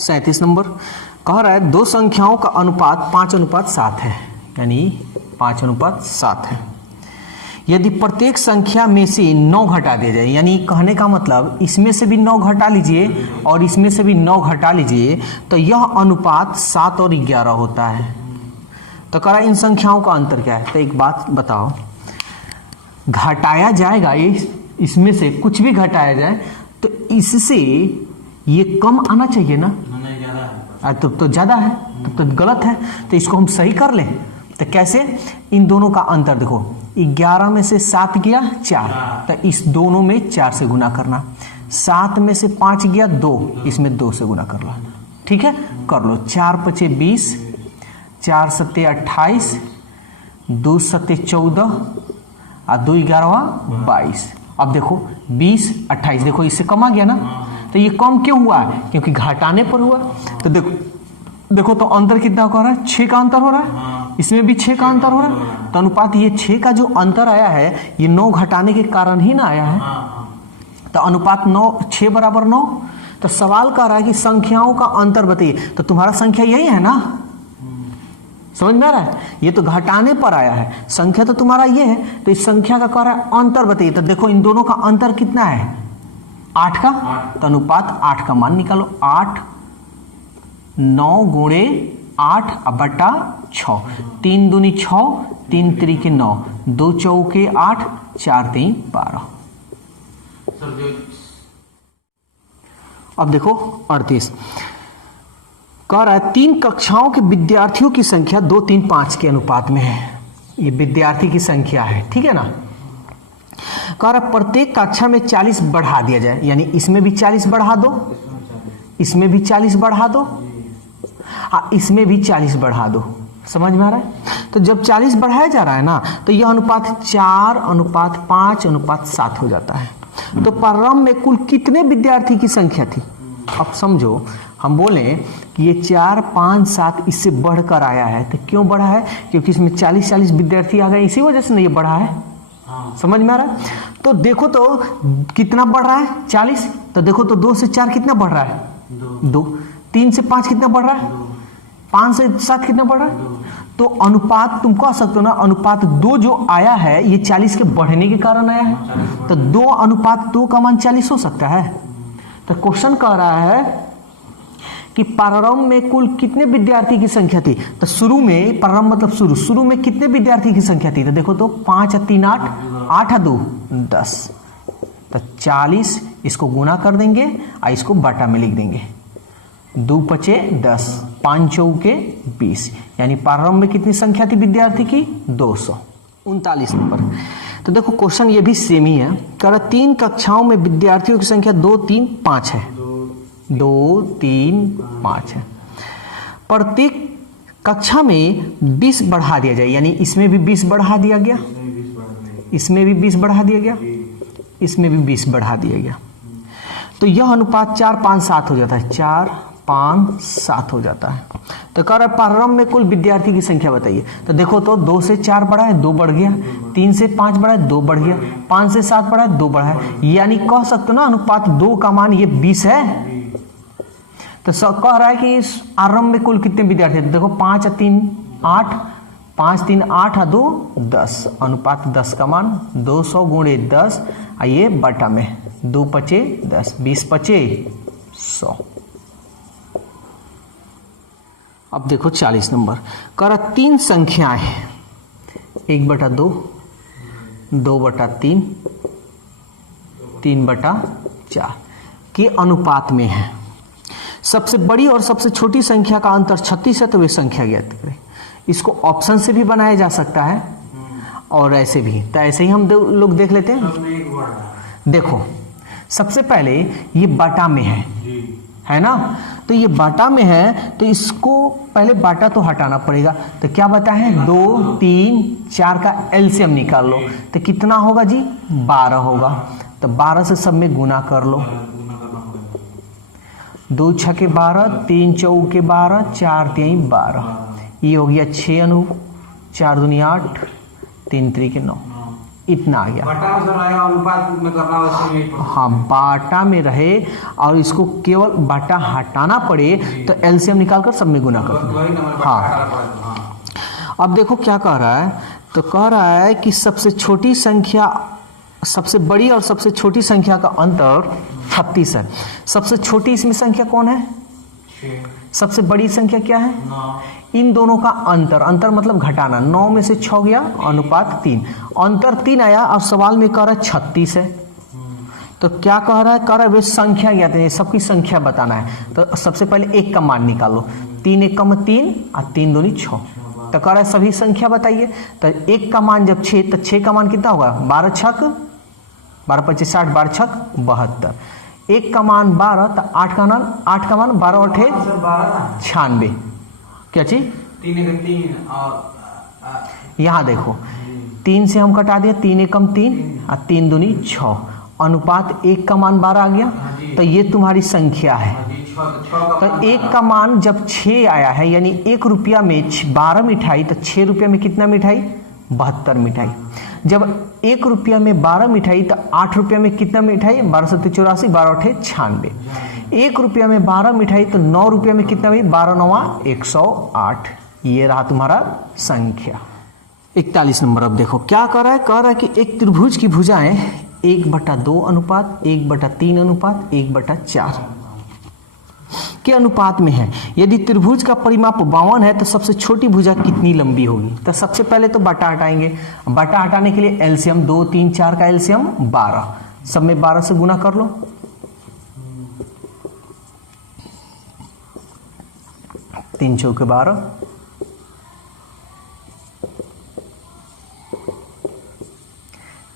37 number कह रहा है दो संख्याओं का अनुपात 5:7 है, यानी 5:7 है। यदि प्रत्येक संख्या में से 9 घटा दिया जाए, यानी कहने का मतलब इसमें से भी 9 घटा लीजिए और इसमें से भी 9 घटा लीजिए, तो यह अनुपात 7 और 11 होता है। तो कह रहा है इन संख्याओं का अंतर क्या है। तो एक बात बताओ, घटाया जाएगा इसमें से कुछ भी घटाया जाए तो इससे ये कम आना चाहिए ना, तब तो ज्यादा है, तब तो गलत है। तो इसको हम सही कर लें। तो कैसे, इन दोनों का अंतर देखो, 11 में से 7 गया 4, तो इस दोनों में 4 से गुना करना। 7 में से 5 गया 2, इसमें 2 से गुना कर लो। ठीक है, कर लो। 4 × 5 = 20, 4 × 7 = 28, 2 × 7 = 14 और 2 × 11 = 22। अब देखो 20 28, देखो इससे कम आ गया ना। तो ये कम क्यों हुआ है, क्योंकि घटाने पर हुआ। तो देखो तो अंतर कितना हो रहा है, 6 का अंतर हो रहा है, इसमें भी 6 का अंतर हो रहा है। तो अनुपात ये 6 का जो अंतर आया है ये 9 घटाने के कारण ही ना आया है। तो अनुपात 6 = 9। तो सवाल कह रहा है कि संख्याओं का अंतर बताइए। तो तुम्हारा संख्या यही है ना, समझ में आ रहा है। ये तो घटाने पर आया है, संख्या तो तुम्हारा ये है। तो इस संख्या का कह रहा है अंतर बताइए। तो देखो इन दोनों का अंतर कितना है, 8 का। तो अनुपात 8 का मान निकालो। 8 9 × 8 / 6, 3 दूनी 6, 3 त्रिके 9, 2 चौके 8, 4 3 12। अब देखो 38 कह रहा है 3 कक्षाओं के विद्यार्थियों की संख्या 2 3 5 के अनुपात में है। ये विद्यार्थी की संख्या है, ठीक है ना। कह रहा है प्रत्येक कक्षा में 40 बढ़ा दिया जाए, यानी इसमें भी 40 बढ़ा दो, इसमें भी 40 बढ़ा दो, इसमें भी 40 बढ़ा दो। समझ में आ रहा है। तो जब 40 बढ़ाया जा रहा है ना, तो यह अनुपात 4:5:7 हो जाता है। तो प्रारंभ में कुल कितने विद्यार्थी की संख्या थी। अब समझो, हम बोले कि ये 4 5 7 इससे बढ़कर आया है। तो क्यों बढ़ा है, क्योंकि इसमें 40 विद्यार्थी आ गए, इसी वजह से नहीं ये बढ़ा है। समझ में आ रहा है। तो देखो तो कितना बढ़ रहा है, 40। तो देखो तो 2 से 4 कितना बढ़ रहा है, 2। 3 से 5 कितना बढ़ रहा है, 5 से 7 कितना बढ़ रहा है। तो अनुपात तुम कह सकते हो ना, अनुपात 2 जो आया है ये 40 के बढ़ने के कारण आया है। तो 2:2 का मान 40 हो सकता है। तो क्वेश्चन कह रहा है कि प्रारंभ में कुल कितने विद्यार्थी की संख्या थी। तो शुरू में, प्रारंभ मतलब शुरू में कितने विद्यार्थी की संख्या थी। तो देखो तो 5 × 3 = 8, 8 × 2 = 10। तो 40 इसको गुना कर देंगे और इसको बाटा में लिख देंगे। 2 × 5 = 10, 5 चौके 20, यानी प्रारंभ में कितनी संख्या थी विद्यार्थी की, 200। 39 नंबर। तो देखो क्वेश्चन ये भी सेम ही है। कह रहा 3 कक्षाओं में विद्यार्थियों की संख्या 2 3 5 है, 2 3 5 है। प्रत्येक कक्षा में 20 बढ़ा दिया जाए, यानी इसमें भी 20 बढ़ा दिया गया, इसमें भी 20 बढ़ा दिया गया, इसमें भी 20 बढ़ा दिया गया। तो यह अनुपात 4 5 7 हो जाता है, 4 5 7 हो जाता है। तो कह रहा है प्रारंभ में कुल विद्यार्थी की संख्या बताइए। तो देखो तो 2 से 4 बढ़ा है, 2 बढ़ गया, 3 से 5 बढ़ा है, 2 बढ़ गया, 5 से 7 बढ़ा है, 2 बढ़ा है, यानी कह सकते हो ना अनुपात 2 का मान ये 20 है। तो कह रहा है कि आरंभ में कुल कितने विद्यार्थी थे। देखो 5 × 3 = 8, 5 3 8 और 2 10, अनुपात 10 का मान 200 × 10, ये बटा में 2 × 5 = 10, 20 × 5 = 100। अब देखो 40 नंबर। कह रहा 3 संख्याएं 1/2, 2/3, 3/4 के अनुपात में है। सबसे बड़ी और सबसे छोटी संख्या का अंतर 36 है। तो वे संख्या ज्ञात करें। इसको ऑप्शन से भी बनाया जा सकता है और ऐसे भी। तो ऐसे ही हम लोग देख लेते हैं। देखो सबसे पहले ये बाटा में है ना। तो ये बाटा में है, तो इसको पहले बाटा तो हटाना पड़ेगा। तो क्या बता है, 2 3 4 का एलसीएम निकाल लो। तो कितना होगा जी, 12 होगा। तो 12 से सब में गुना कर लो। 2 6 12, 3 चौके 12, 4 3 12, ये हो गया 6 अनु, 4 दूनी 8, 3 त्रिके 9। इतना आ गया। बटा में रहेगा, अनुपात में करना वैसे में। हाँ, बाटा में रहे और इसको केवल बाटा हटाना पड़े तो एलसीएम निकालकर सब में गुना कर दो। हाँ, अब देखो क्या कह रहा है, तो कह रहा है कि सबसे छोटी संख्या, सबसे बड़ी और सबसे छोटी संख्या का अंतर 36 है। सबसे छोटी इसमें संख्या कौन है? 6। सबसे बड़ी संख्या क्या है? 9। इन दोनों का अंतर, अंतर मतलब घटाना, 9 में से 6 गया, अनुपात 3, अंतर 3 आया। और सवाल में कह रहा है 36 है, तो क्या कह रहा है? कह रहा है वे संख्या ज्ञात है, सबकी संख्या बताना है। तो सबसे पहले 1 का मान निकालो, 3 1 = 3 और 3 दूनी 6। तो कह रहा है सभी संख्या बताइए। तो 1 का मान जब 6, तो 6 का मान कितना होगा? 12 छक 12 25 60, 12 छक 72। 1 का मान 12, तो 8 का मान 12 और 8 96। क्या चीज? 3 और यहाँ देखो 3 से हम कटा दिया, 3 1 = 3 और 3 दूनी 6, अनुपात 1 का मान 12 आ गया। तो ये तुम्हारी संख्या है। तो 1 का मान जब 6 आया है, यानी 1 रुपया में 12 मिठाई, तो 6 रुपया में कितना मिठाई? 72 मिठाई। जब 1 रुपया में 12 मिठाई, तो 8 रुपया में कितना मिठाई? 12 7 84, 12 8 96। 1 रुपया में 12 मिठाई, तो 9 रुपया में कितना हुई? 12 9 108। ये रहा तुम्हारा संख्या। 41 नंबर। अब देखो क्या कर रहा है, कह रहा है कि एक त्रिभुज की भुजाएं 1/2 अनुपात 1/3 अनुपात 1/4 के अनुपात में है। यदि त्रिभुज का परिमाप 52 है तो सबसे छोटी भुजा कितनी लंबी होगी? तो सबसे पहले तो बटा हटाएंगे। बटा हटाने के लिए एलसीएम 2 3 4 का एलसीएम 12, सब में 12 से गुना कर लो। तीन चौके 12,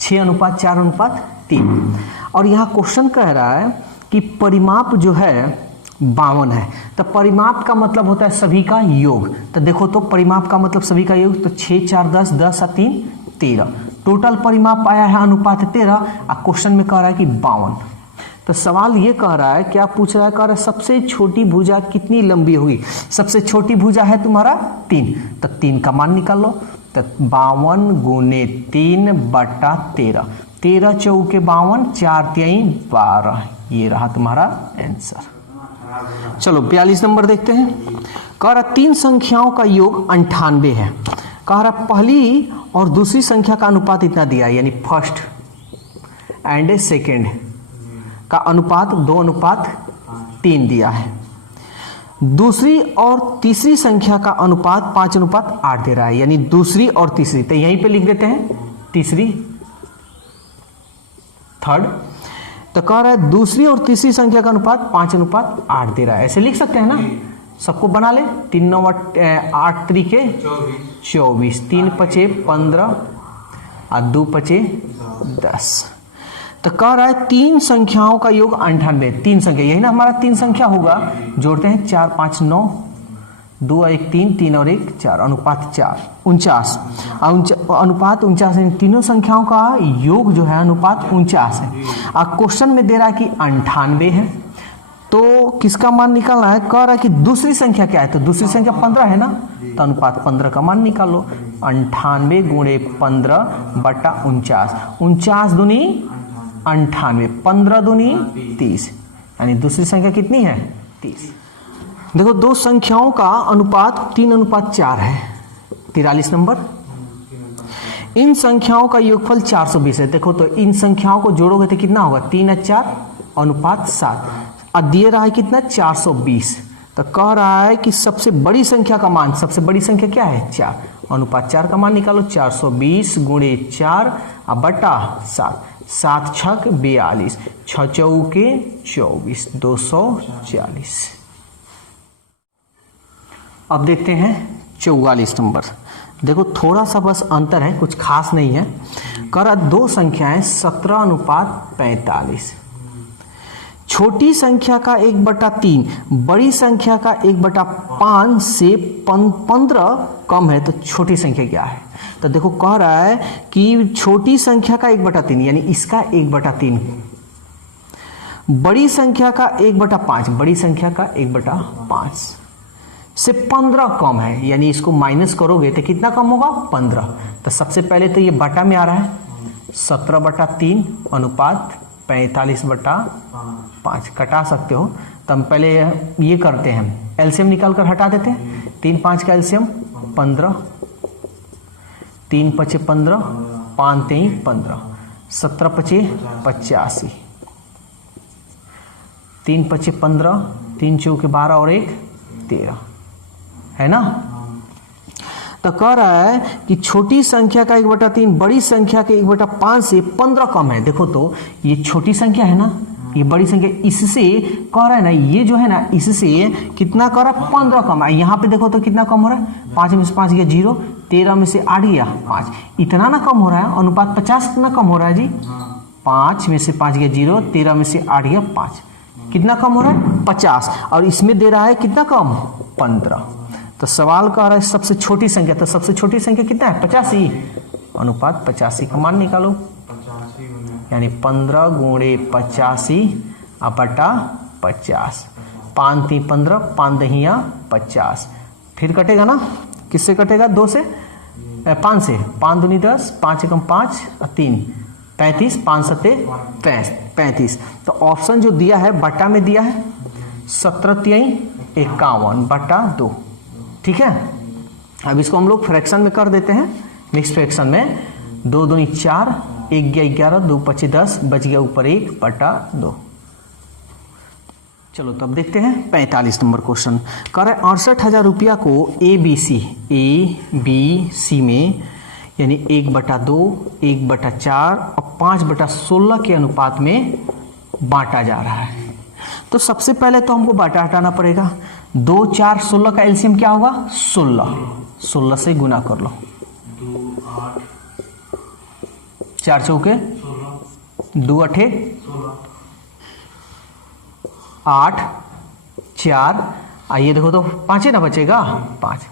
6:4:3। और यहां क्वेश्चन कह रहा है कि परिमाप जो है 52 है, तो परिमाप का मतलब होता है सभी का योग। तो देखो तो परिमाप का मतलब सभी का योग, तो 6 4 10 10 और 3 13, टोटल परिमाप आया है अनुपात 13। और क्वेश्चन में कह रहा है कि 52। तो सवाल ये कह रहा है, क्या पूछ रहा है? कह रहा है सबसे छोटी भुजा कितनी लंबी होगी? सबसे छोटी भुजा है तुम्हारा 3, तो 3 का मान निकाल लो। तो 52 × 3/13, 13 चौके 52, 4 3 12। ये रहा तुम्हारा आंसर। चलो 42 नंबर देखते हैं। कह रहा 3 संख्याओं का योग 98 है। कह रहा पहली और दूसरी संख्या का अनुपात इतना दिया है, यानी फर्स्ट एंड सेकेंड का अनुपात 2:3 दिया है। दूसरी और तीसरी संख्या का अनुपात 5:8 दे रहा है, यानी दूसरी और तीसरी। तो यहीं पे लिख देते हैं तीसरी, थर्ड। तो कह रहा है दूसरी और तीसरी संख्या का अनुपात 5:8 दे रहा है। ऐसे लिख सकते हैं ना, सबको बना ले। 3 9 8 3 के 24, 3 5 15 और 2 5 10। तो कह रहा है 3 संख्याओं का योग 98। 3 संख्या, यही ना हमारा 3 संख्या होगा। जोड़ते हैं 4 5 9, 2 और 1 3, 3 और 1 4, अनुपात 4 49। अनुपात 49 है। तीनों संख्याओं का योग जो है अनुपात 49 है। और क्वेश्चन में दे रहा है कि 98 है, तो किसका मान निकालना है? कह रहा है कि दूसरी संख्या क्या है? तो दूसरी संख्या 15 है ना, तो अनुपात 15 का मान निकाल लो। 98 × 15/49, 49 दूनी 98, 15 दूनी 30, यानी दूसरी संख्या कितनी है? 30। देखो दो संख्याओं का अनुपात 3:4 है। 43 नंबर। इन संख्याओं का योगफल 420 है। देखो तो इन संख्याओं को जोड़ोगे तो कितना होगा? 3 और 4 अनुपात 7। अब दिए रहा है कितना? 420। तो कह रहा है कि सबसे बड़ी संख्या का मान, सबसे बड़ी संख्या क्या है? 4, अनुपात 4 का मान निकालो। 420 × 4 बटा 7, 7 छक 42, 6 चौके 24, 240। अब देखते हैं 44 नंबर। देखो थोड़ा सा बस अंतर है, कुछ खास नहीं है। कह रहा दो संख्याएं 17:45। छोटी संख्या का 1/3 बड़ी संख्या का 1/5 से 15 कम है, तो छोटी संख्या क्या है? तो देखो कह रहा है कि छोटी संख्या का 1/3 यानी इसका 1/3, बड़ी संख्या का 1/5, बड़ी संख्या का 1/5 से 15 कम है, यानी इसको माइनस करोगे तो कितना कम होगा? 15। तो सबसे पहले तो ये बटा में आ रहा है, 17/3 अनुपात 45/5 कटा सकते हो। तो हम पहले ये करते हैं, एलसीएम निकाल कर हटा देते हैं। 3 5 का एलसीएम 15, 3 5 15, 5 3 15, 17 5 85, 3 5 15, 3 4 12 और 1 13, है ना। तो कह रहा है कि छोटी संख्या का 1/3 बड़ी संख्या के 1/5 से 15 कम है। देखो तो ये छोटी संख्या है ना, ये बड़ी संख्या, इससे कह रहा है ना, ये जो है ना इससे कितना कर रहा है 15 कम है। यहाँ पे देखो तो कितना कम हो रहा है, 5 में से 5 गया 0, 13 में से 8 गया 5, इतना ना कम हो रहा है। अनुपात 50 कितना कम हो रहा है जी, 5 में से 5 गया 0, 13 में से 8 गया 5, कितना कम हो रहा है 50, और इसमें दे रहा है कितना कम 15। तो सवाल कह रहा है सबसे छोटी संख्या, तो सबसे छोटी संख्या कितना है 85, अनुपात 85 का मान निकालो, 85 यानी 15 गुणे 85 बटा 50, 5 3 15, 5 दहिया 50, फिर कटेगा ना, किससे कटेगा 2 से 5 से, 5 दूनी 10, 5 एकम 5 और 3 35, 5 सत्ते 35। तो ऑप्शन जो दिया है बटा में दिया है 17 3 51 बटा 2, ठीक है। अब इसको हम लोग फ्रैक्शन में कर देते हैं, मिक्स फ्रैक्शन में, 2 दूनी 4, 1 गया 11, 2 5 10, बच गया ऊपर 1 बटा 2। चलो तब देखते हैं 45 नंबर क्वेश्चन। कह रहा है 68,000 रुपया को ए बी सी में यानी 1/2, 1/4 और 5/16 के अनुपात में बांटा जा रहा है। तो सबसे पहले तो हमको बांटा हटाना पड़ेगा। 2 4 16 का एलसीएम क्या होगा 16, 16 से गुना कर लो, 2 8 4 चौके 16 2 8 16 8 4, आइए देखो तो 5 है ना बचेगा 5।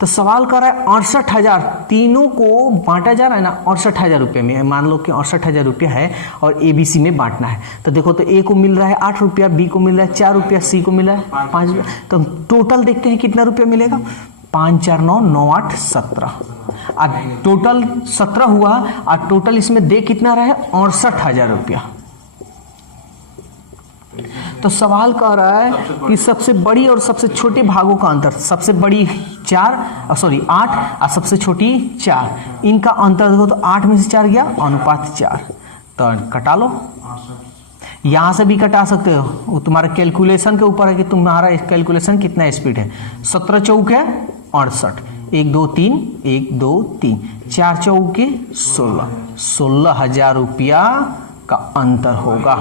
तो सवाल कर रहा है 68,000, तीनों को बांटा जा रहा है ना 68,000 रुपये में, मान लो कि 68,000 रुपया है और एबीसी में बांटना है। तो देखो तो ए को मिल रहा है 8 रुपया, बी को मिल रहा है 4 रुपया, सी को मिल रहा है 5 रुपया। तो टोटल देखते हैं कितना रुपया मिलेगा, 5 4 9 9 8 17, और टोटल 17 हुआ, और टोटल इसमें दे कितना रहा है 68,000 रुपया। तो सवाल कह रहा है कि सबसे बड़ी और सबसे छोटे भागों का अंतर, सबसे बड़ी 8 और सबसे छोटी 4, इनका अंतर देखो तो 8 में से 4 गया, अनुपात 4, तो कटा लो। यहां से भी कटा सकते हो, वो तुम्हारे कैलकुलेशन के ऊपर है कि तुम्हारा कैलकुलेशन कितना स्पीड है। 17 चौके 68, 1 2 3, 1 2 3, 4 चौके 16, 16,000 रुपया का अंतर होगा।